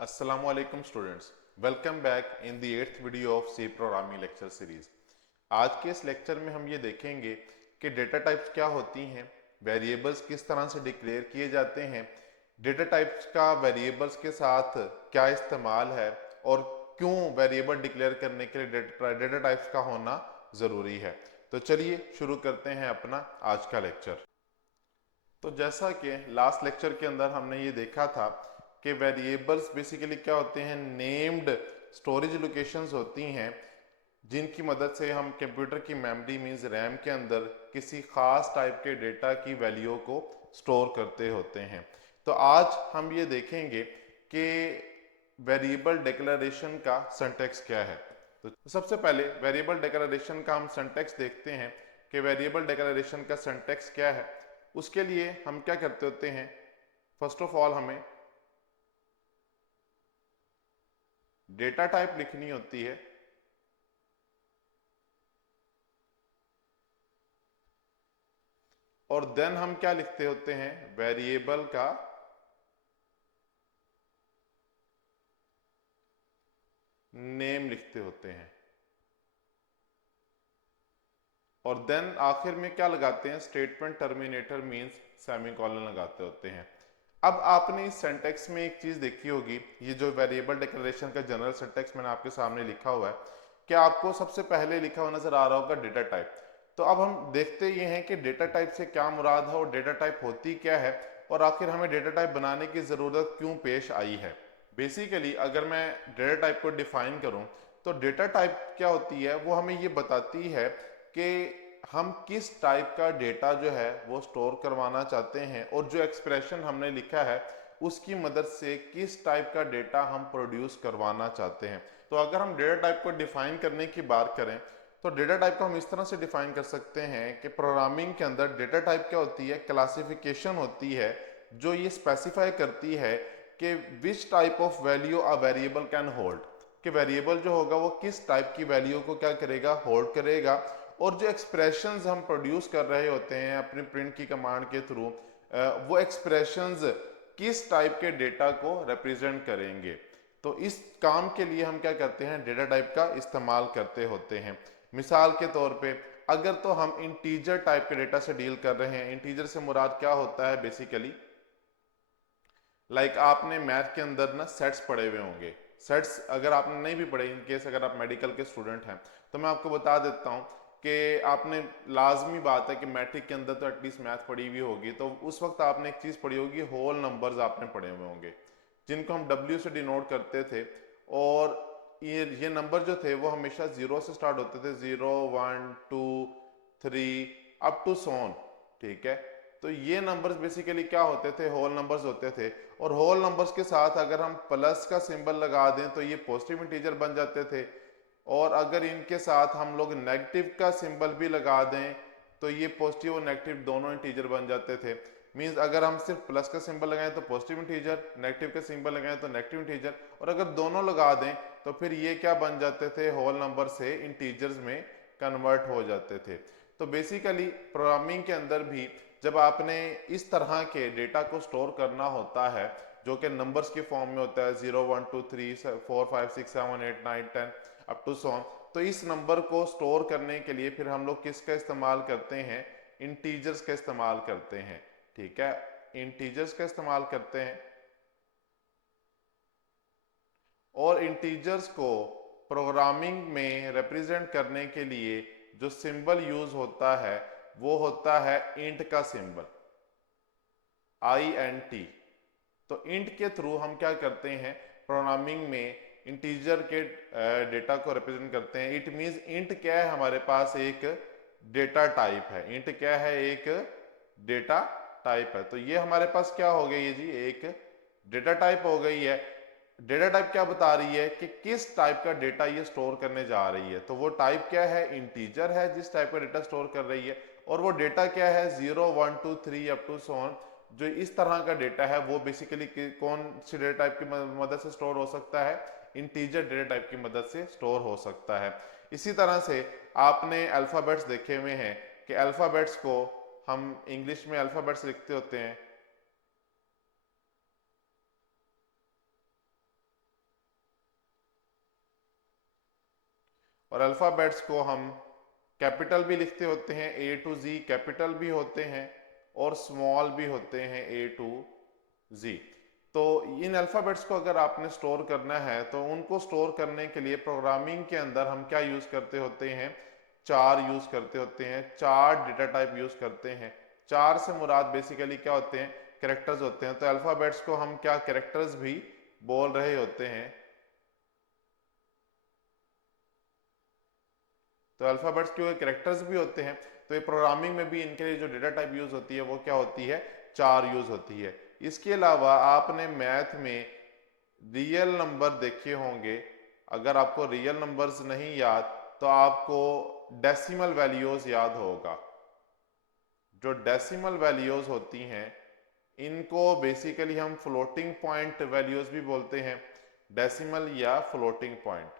Assalamualaikum students, welcome back in the 8th video of C programming lecture series. आज के इस lecture में हम ये देखेंगे कि डेटा टाइप्स क्या होती हैं, वेरिएबल्स किस तरह से डिक्लेयर किए जाते हैं, डेटा टाइप्स का वेरिएबल्स के साथ क्या इस्तेमाल है और क्यों वेरिएबल डिक्लेयर करने के लिए डेटा टाइप्स का होना ज़रूरी है। तो चलिए शुरू करते हैं अपना आज का लेक्चर। तो जैसा कि लास्ट लेक्चर के अंदर हमने ये देखा था कि वेरिएबल्स बेसिकली क्या होते हैं, नेम्ड स्टोरेज लोकेशंस होती हैं जिनकी मदद से हम कंप्यूटर की मेमोरी मींस रैम के अंदर किसी खास टाइप के डेटा की वैल्यू को स्टोर करते होते हैं। तो आज हम ये देखेंगे कि वेरिएबल डिक्लेरेशन का सिंटैक्स क्या है। तो सबसे पहले वेरिएबल डिक्लेरेशन का हम सिंटैक्स देखते हैं कि वेरिएबल डिक्लेरेशन का सिंटैक्स क्या है। उसके लिए हम क्या करते होते हैं, फर्स्ट ऑफ ऑल हमें डेटा टाइप लिखनी होती है। और देन हम क्या लिखते होते हैं, वेरिएबल का नेम लिखते होते हैं। और देन आखिर में क्या लगाते हैं, स्टेटमेंट टर्मिनेटर मींस सेमीकोलन लगाते होते हैं। अब आपने इस सिंटैक्स में एक चीज देखी होगी, ये जो वेरिएबल डिक्लेरेशन का जनरल सिंटैक्स मैंने आपके सामने लिखा हुआ है, कि आपको सबसे पहले लिखा हुआ नजर आ रहा होगा डेटा टाइप। तो अब हम देखते ये हैं कि डेटा टाइप से क्या मुराद है और डेटा टाइप होती क्या है और आखिर हमें डेटा टाइप बनाने की जरूरत क्यों पेश आई है। बेसिकली अगर मैं डेटा टाइप को डिफाइन करूं तो डेटा टाइप क्या होती है, वो हमें ये बताती है कि हम किस टाइप का डेटा जो है वो स्टोर करवाना चाहते हैं और जो एक्सप्रेशन हमने लिखा है उसकी मदद से किस टाइप का डेटा हम प्रोड्यूस करवाना चाहते हैं। तो अगर हम डेटा टाइप को डिफाइन करने की बात करें तो डेटा टाइप को हम इस तरह से डिफाइन कर सकते हैं कि प्रोग्रामिंग के अंदर डेटा टाइप क्या होती है, क्लासिफिकेशन होती है जो ये स्पेसिफाई करती है कि which type of value a variable can hold, कि वेरिएबल जो होगा वो किस टाइप की वैल्यू को क्या करेगा, होल्ड करेगा। और जो एक्सप्रेशंस हम प्रोड्यूस कर रहे होते हैं अपनी प्रिंट की कमांड के थ्रू, वो एक्सप्रेशंस किस टाइप के डेटा को रिप्रेजेंट करेंगे। तो इस काम के लिए हम क्या करते हैं, डेटा टाइप का इस्तेमाल करते होते हैं। मिसाल के तौर पे अगर तो हम इंटीजर टाइप के डेटा से डील कर रहे हैं, इंटीजर से मुराद क्या होता है, बेसिकली लाइक आपने मैथ के अंदर ना सेट्स पढ़े हुए होंगे। सेट्स अगर आपने नहीं भी पढ़े, इन केस अगर आप मेडिकल के स्टूडेंट हैं तो मैं आपको बता देता हूँ कि आपने, लाजमी बात है कि मैट्रिक के अंदर तो एटलीस्ट मैथ पढ़ी हुई होगी, तो उस वक्त आपने एक चीज़ पढ़ी होगी, होल नंबर्स आपने पढ़े हुए होंगे जिनको हम डब्ल्यू से डिनोट करते थे। और ये नंबर जो थे वो हमेशा जीरो से स्टार्ट होते थे, 0 1 2 3 अप टू सोन। ठीक है, तो ये नंबर्स बेसिकली क्या होते थे, होल नंबर्स होते थे। और होल नंबर्स के साथ अगर हम प्लस का सिंबल लगा दें तो ये पॉजिटिव इंटीजर बन जाते थे। और अगर इनके साथ हम लोग नेगेटिव का सिंबल भी लगा दें तो ये पॉजिटिव और नेगेटिव दोनों इंटीजर बन जाते थे। मींस अगर हम सिर्फ प्लस का सिंबल लगाएं तो पॉजिटिव इंटीजर, नेगेटिव का सिंबल लगाएं तो नेगेटिव इंटीजर, और अगर दोनों लगा दें तो फिर ये क्या बन जाते थे, होल नंबर से इंटीजर्स में कन्वर्ट हो जाते थे। तो बेसिकली प्रोग्रामिंग के अंदर भी जब आपने इस तरह के डेटा को स्टोर करना होता है जो कि नंबर्स के फॉर्म में होता है, 0 1 2 3 4 5 6 7 8 9 10 अप टू सो, तो इस नंबर को स्टोर करने के लिए फिर हम लोग किसका इस्तेमाल करते हैं, इंटीजर्स का इस्तेमाल करते हैं। ठीक है, इंटीजर्स का इस्तेमाल करते हैं। और इंटीजर्स को प्रोग्रामिंग में रिप्रेजेंट करने के लिए जो सिंबल यूज होता है वो होता है इंट का सिंबल, INT। तो इंट के थ्रू हम क्या करते हैं, प्रोग्रामिंग में इंटीजर के डेटा को रिप्रेजेंट करते हैं। इट मींस इंट क्या है, हमारे पास एक डेटा टाइप है। इंट क्या है, एक डेटा टाइप है। तो ये हमारे पास क्या हो गई है जी, एक डेटा टाइप हो गई है। डेटा टाइप क्या बता रही है कि किस टाइप का डेटा ये स्टोर करने जा रही है। तो वो टाइप क्या है, इंटीजर है जिस टाइप का डेटा स्टोर कर रही है। और वो डेटा क्या है, 0 1 2 3 अप टू सोन, जो इस तरह का डेटा है वो बेसिकली कौन सी डेटा टाइप की मदद से स्टोर हो सकता है, इंटीजर डेटा टाइप की मदद से स्टोर हो सकता है। इसी तरह से आपने अल्फाबेट्स देखे हुए हैं कि अल्फाबेट्स को हम इंग्लिश में अल्फाबेट्स लिखते होते हैं। और अल्फ़ाबेट्स को हम कैपिटल भी लिखते होते हैं, ए टू जी कैपिटल भी होते हैं और स्मॉल भी होते हैं, ए टू जी। तो इन अल्फ़ाबेट्स को अगर आपने स्टोर करना है तो उनको स्टोर करने के लिए प्रोग्रामिंग के अंदर हम क्या यूज़ करते होते हैं, चार यूज़ करते होते हैं, चार डेटा टाइप यूज़ करते हैं। चार से मुराद बेसिकली क्या होते हैं, कैरेक्टर्स होते हैं। तो अल्फ़ाबेट्स को हम क्या कैरेक्टर्स भी बोल रहे होते हैं। तो अल्फ़ाबेट्स के कैरेक्टर्स भी होते हैं। तो ये प्रोग्रामिंग में भी इनके लिए जो डेटा टाइप यूज़ होती है वो क्या होती है, चार यूज़ होती है। इसके अलावा आपने मैथ में रियल नंबर देखे होंगे। अगर आपको रियल नंबर्स नहीं याद तो आपको डेसिमल वैल्यूज याद होगा। जो डेसिमल वैल्यूज होती हैं इनको बेसिकली हम फ्लोटिंग पॉइंट वैल्यूज भी बोलते हैं, डेसिमल या फ्लोटिंग पॉइंट।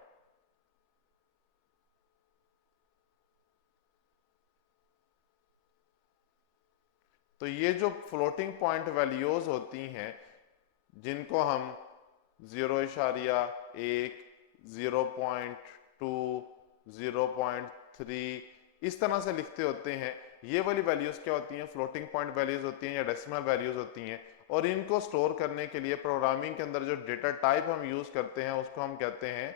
तो ये जो फ्लोटिंग पॉइंट वैल्यूज होती हैं जिनको हम 0.1, 0.2, 0.3 इस तरह से लिखते होते हैं, ये वाली वैल्यूज क्या होती हैं, फ्लोटिंग पॉइंट वैल्यूज होती हैं या डेसिमल वैल्यूज होती हैं। और इनको स्टोर करने के लिए प्रोग्रामिंग के अंदर जो डेटा टाइप हम यूज करते हैं उसको हम कहते हैं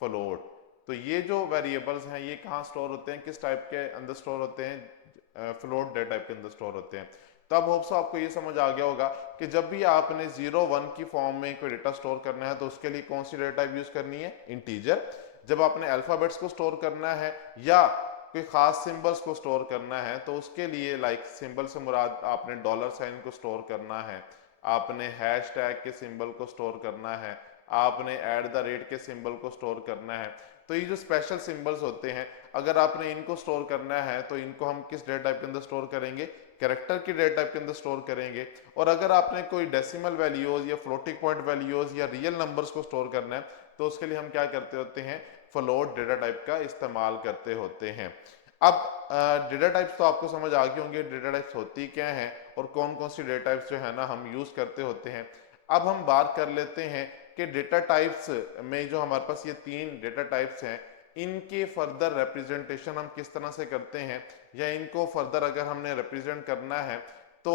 फ्लोट। तो ये जो वेरिएबल्स हैं ये कहाँ स्टोर होते हैं, किस टाइप के अंदर स्टोर होते हैं, फ्लोट डेटा टाइप के अंदर स्टोर होते हैं। तो अब होप सो आपको ये समझ आ गया होगा कि जब भी आपने 0 1 की फॉर्म में कोई डेटा स्टोर करना है तो उसके लिए कौन सी डेटा टाइप यूज करनी है, इंटीजर। जब आपने अल्फाबेट्स को स्टोर करना है या कोई खास सिंबल्स को स्टोर करना है तो उसके लिए लाइक सिंबल से मुराद आपने डॉलर साइन को स्टोर करना है, आपने हैश टैग के सिंबल को स्टोर करना है, आपने @ के सिंबल को स्टोर करना है। तो ये जो स्पेशल सिंबल्स होते हैं अगर आपने इनको स्टोर करना है तो इनको हम किस डेटा टाइप के अंदर स्टोर करेंगे, कैरेक्टर की डेटा टाइप के अंदर स्टोर करेंगे। और अगर आपने कोई डेसिमल वैल्यूज या फ्लोटिंग पॉइंट वैल्यूज या रियल नंबर्स को स्टोर करना है तो उसके लिए हम क्या करते होते हैं, फ्लोट डेटा टाइप का इस्तेमाल करते होते हैं। अब डेटा टाइप्स तो आपको समझ आ गए होंगे डेटा टाइप्स होती क्या हैं और कौन कौन सी डेटा टाइप्स जो है ना हम यूज करते होते हैं। अब हम बात कर लेते हैं कि डेटा टाइप्स में जो हमारे पास ये तीन डेटा टाइप्स हैं इनके फर्दर रिप्रेजेंटेशन हम किस तरह से करते हैं या इनको फर्दर अगर हमने रिप्रेजेंट करना है तो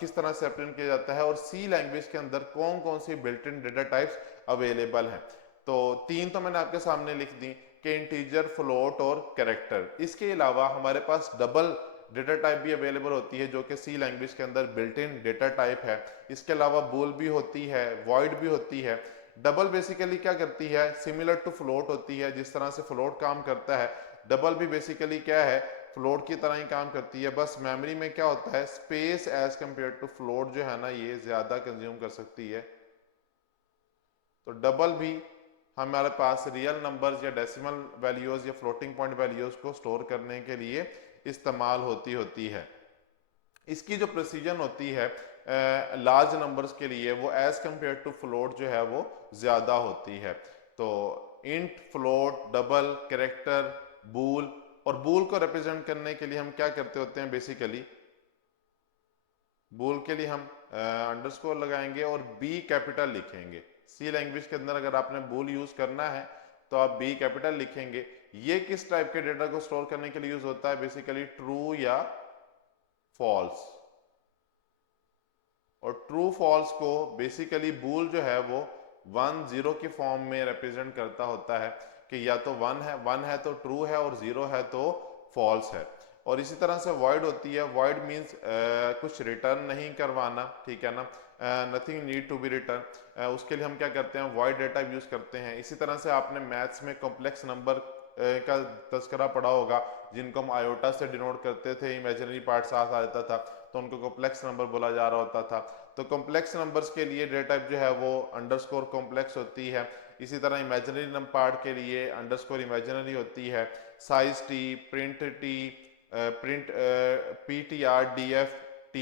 किस तरह से रिप्रेजेंट किया जाता है और सी लैंग्वेज के अंदर कौन कौन सी built in data types available हैं। तो तीन तो मैंने आपके सामने लिख दी कि इंटीजर, फ्लोट और कैरेक्टर। इसके अलावा हमारे पास डबल डेटा टाइप भी अवेलेबल होती है जो कि सी लैंग्वेज के अंदर बिल्ट इन डेटा टाइप है। इसके अलावा बूल भी होती है, वॉइड भी होती है। डबल बेसिकली क्या करती है, सिमिलर टू फ्लोट होती है, जिस तरह से फ्लोट काम करता है डबल भी बेसिकली क्या है, फ्लोट की तरह ही काम करती है। बस मेमोरी में क्या होता है, space as compare to float जो है ना ये ज्यादा कंज्यूम कर सकती है। तो डबल भी हमारे पास रियल नंबर्स या डेसिमल वैल्यूज या फ्लोटिंग पॉइंट वैल्यूज को स्टोर करने के लिए इस्तेमाल होती है। इसकी जो प्रेसिजन होती है लार्ज नंबर्स के लिए वो एज कंपेयर टू फ्लोट जो है वो ज्यादा होती है। तो इंट, फ्लोट, डबल, कैरेक्टर, बूल, और बूल को रिप्रेजेंट करने के लिए हम क्या करते होते हैं, बेसिकली बूल के लिए हम अंडरस्कोर लगाएंगे और बी कैपिटल लिखेंगे। सी लैंग्वेज के अंदर अगर आपने बूल यूज करना है तो आप बी कैपिटल लिखेंगे। ये किस टाइप के डेटा को स्टोर करने के लिए यूज होता है, बेसिकली ट्रू या फॉल्स। और ट्रू फॉल्स को बेसिकली बूल जो है वो 1 0 की फॉर्म में रिप्रेजेंट करता होता है कि या तो 1 है तो ट्रू है और 0 है तो फॉल्स है। और इसी तरह से वॉइड होती है, वॉइड मीन्स कुछ रिटर्न नहीं करवाना, ठीक है ना, nothing need to be return. उसके लिए हम क्या करते हैं, वॉइड डेटा यूज करते हैं। इसी तरह से आपने मैथ्स में कॉम्प्लेक्स नंबर का तस्करा पढ़ा होगा जिनको हम आयोटा से डिनोट करते थे, इमेजिनरी पार्ट साथ आ जाता था तो उनको कॉम्प्लेक्स नंबर बोला जा रहा होता था। तो कॉम्प्लेक्स नंबर्स के लिए डेटा टाइप जो है वो अंडरस्कोर कॉम्प्लेक्स होती है। इसी तरह इमेजिनरी नंबर पार्ट के लिए अंडरस्कोर इमेजिनरी होती है। Size T, print T, print PTR, DF T,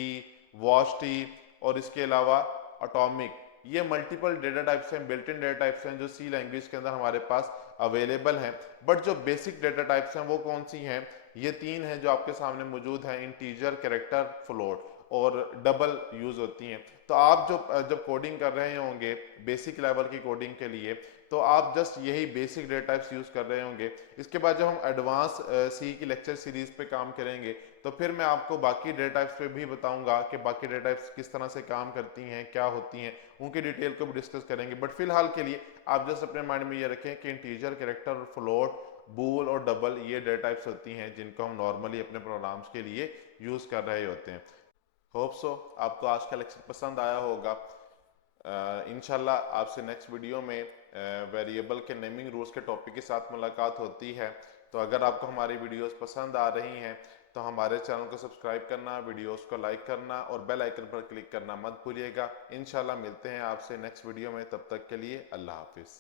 wash T, और इसके अलावा एटॉमिक। ये मल्टीपल डेटा टाइप्स हैं, बिल्ट इन डेटा टाइप्स हैं जो सी लैंग्वेज के अंदर हमारे पास अवेलेबल हैं। बट जो बेसिक डेटा टाइप्स हैं वो कौन सी हैं, ये तीन हैं जो आपके सामने मौजूद हैं, इंटीजर, कैरेक्टर, फ्लोट। और डबल यूज होती हैं। तो आप जब कोडिंग कर रहे होंगे बेसिक लेवल की कोडिंग के लिए, तो आप जस्ट यही बेसिक डेटा टाइप्स यूज कर रहे होंगे। इसके बाद जब हम एडवांस सी की लेक्चर सीरीज पे काम करेंगे तो फिर मैं आपको बाकी डेटा टाइप्स पे भी बताऊंगा कि बाकी डेटा टाइप्स किस तरह से काम करती हैं, क्या होती हैं, उनकी डिटेल को भी डिस्कस करेंगे। बट फिलहाल के लिए आप जस्ट अपने माइंड में ये रखें कि इंटीजर, कैरेक्टर, फ्लोट, बूल और डबल ये डेटा टाइप्स होती हैं जिनको हम नॉर्मली अपने प्रोग्राम्स के लिए यूज कर रहे होते हैं। होप सो आपको आज का लेक्चर पसंद आया होगा। इंशाल्लाह आपसे नेक्स्ट वीडियो में वेरिएबल के नेमिंग रूल्स के टॉपिक के साथ मुलाकात होती है। तो अगर आपको हमारी वीडियोस पसंद आ रही हैं तो हमारे चैनल को सब्सक्राइब करना, वीडियोस को लाइक करना और बेल आइकन पर क्लिक करना मत भूलिएगा। इंशाल्लाह मिलते हैं आपसे नेक्स्ट वीडियो में, तब तक के लिए अल्लाह हाफिज़।